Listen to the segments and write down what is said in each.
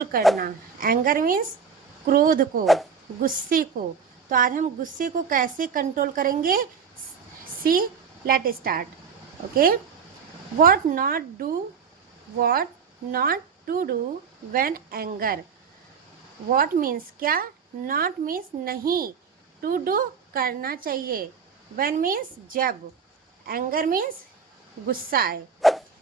करना। Anger means क्रोध को, गुस्से को। तो आज हम गुस्से को कैसे कंट्रोल करेंगे, see let start. Okay, what not to do when anger. What means क्या, नॉट मीन्स नहीं, टू डू करना चाहिए, व्हेन मीन्स जब, एंगर मीन्स गुस्सा आए।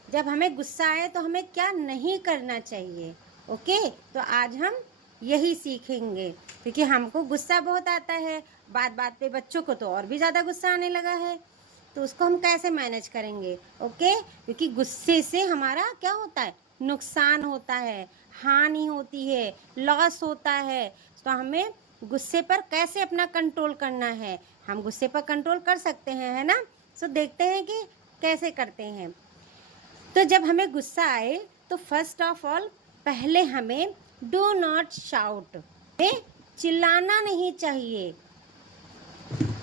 जब हमें गुस्सा आए तो हमें क्या नहीं करना चाहिए। ओके, तो आज हम यही सीखेंगे, क्योंकि हमको गुस्सा बहुत आता है, बात बात पे बच्चों को तो और भी ज़्यादा गुस्सा आने लगा है, तो उसको हम कैसे मैनेज करेंगे। ओके, क्योंकि गुस्से से हमारा क्या होता है, नुकसान होता है, हानि होती है, लॉस होता है। तो हमें गुस्से पर कैसे अपना कंट्रोल करना है, हम गुस्से पर कंट्रोल कर सकते हैं, है ना। सो देखते हैं कि कैसे करते हैं। तो जब हमें गुस्सा आए तो फर्स्ट ऑफ ऑल पहले हमें डू नॉट शाउट, चिल्लाना नहीं चाहिए।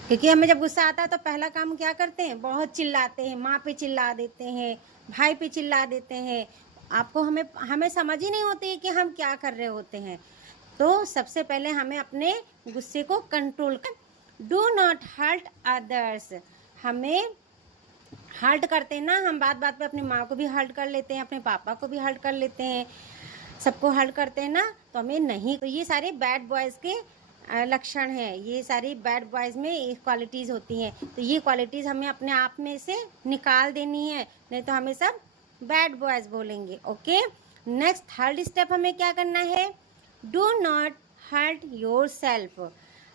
क्योंकि हमें जब गुस्सा आता है तो पहला काम क्या करते हैं, बहुत चिल्लाते हैं, माँ पे चिल्ला देते हैं, भाई पे चिल्ला देते हैं। आपको हमें समझ ही नहीं होती कि हम क्या कर रहे होते हैं। तो सबसे पहले हमें अपने गुस्से को कंट्रोल कर, डू नॉट हर्ट अदर्स। हमें हर्ट करते हैं ना, हम बात बात पे अपनी माँ को भी हर्ट कर लेते हैं, अपने पापा को भी हर्ट कर लेते हैं, सबको हर्ट करते हैं ना, तो हमें नहीं। तो ये सारे बैड बॉयज़ के लक्षण हैं, ये सारी बैड बॉयज़ में ये क्वालिटीज़ होती हैं। तो ये क्वालिटीज़ हमें अपने आप में से निकाल देनी है, नहीं तो हमें सब बैड बॉयज़ बोलेंगे। ओके, नेक्स्ट थर्ड स्टेप हमें क्या करना है, do not hurt yourself.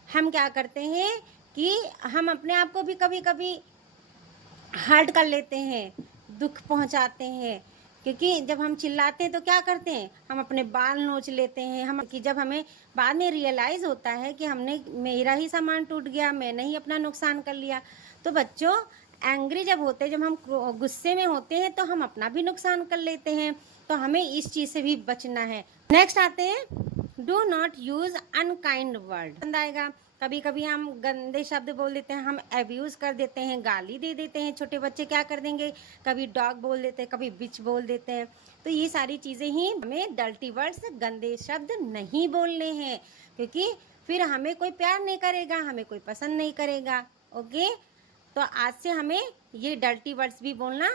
हम क्या करते हैं कि हम अपने आप को भी कभी कभी हर्ट कर लेते हैं, दुख पहुंचाते हैं। क्योंकि जब हम चिल्लाते हैं तो क्या करते हैं, हम अपने बाल नोच लेते हैं। हम कि जब हमें बाद में रियलाइज़ होता है कि हमने, मेरा ही सामान टूट गया, मैंने ही अपना नुकसान कर लिया। तो बच्चों, एंग्री जब होते हैं, जब हम गुस्से में होते हैं तो हम अपना भी नुकसान कर लेते हैं। तो हमें इस चीज़ से भी बचना है। नेक्स्ट आते हैं, do not use unkind word. आएगा, कभी कभी हम गंदे शब्द बोल देते हैं, हम एब्यूज़ कर देते हैं, गाली दे देते हैं। छोटे बच्चे क्या कर देंगे, कभी डॉग बोल देते हैं, कभी बिच बोल देते हैं। तो ये सारी चीज़ें ही, हमें डर्टी वर्ड्स, गंदे शब्द नहीं बोलने हैं, क्योंकि फिर हमें कोई प्यार नहीं करेगा, हमें कोई पसंद नहीं करेगा। ओके, तो आज से हमें ये डर्टी वर्ड्स भी बोलना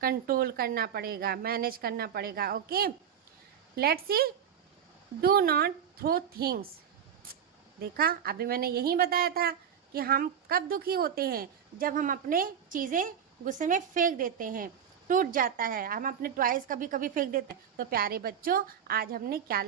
कंट्रोल करना पड़ेगा, मैनेज करना पड़ेगा। Okay, let's see, do not throw things. देखा, अभी मैंने यही बताया था कि हम कब दुखी होते हैं, जब हम अपने चीज़ें गुस्से में फेंक देते हैं, टूट जाता है, हम अपने टॉयज़ कभी कभी फेंक देते हैं। तो प्यारे बच्चों, आज हमने क्या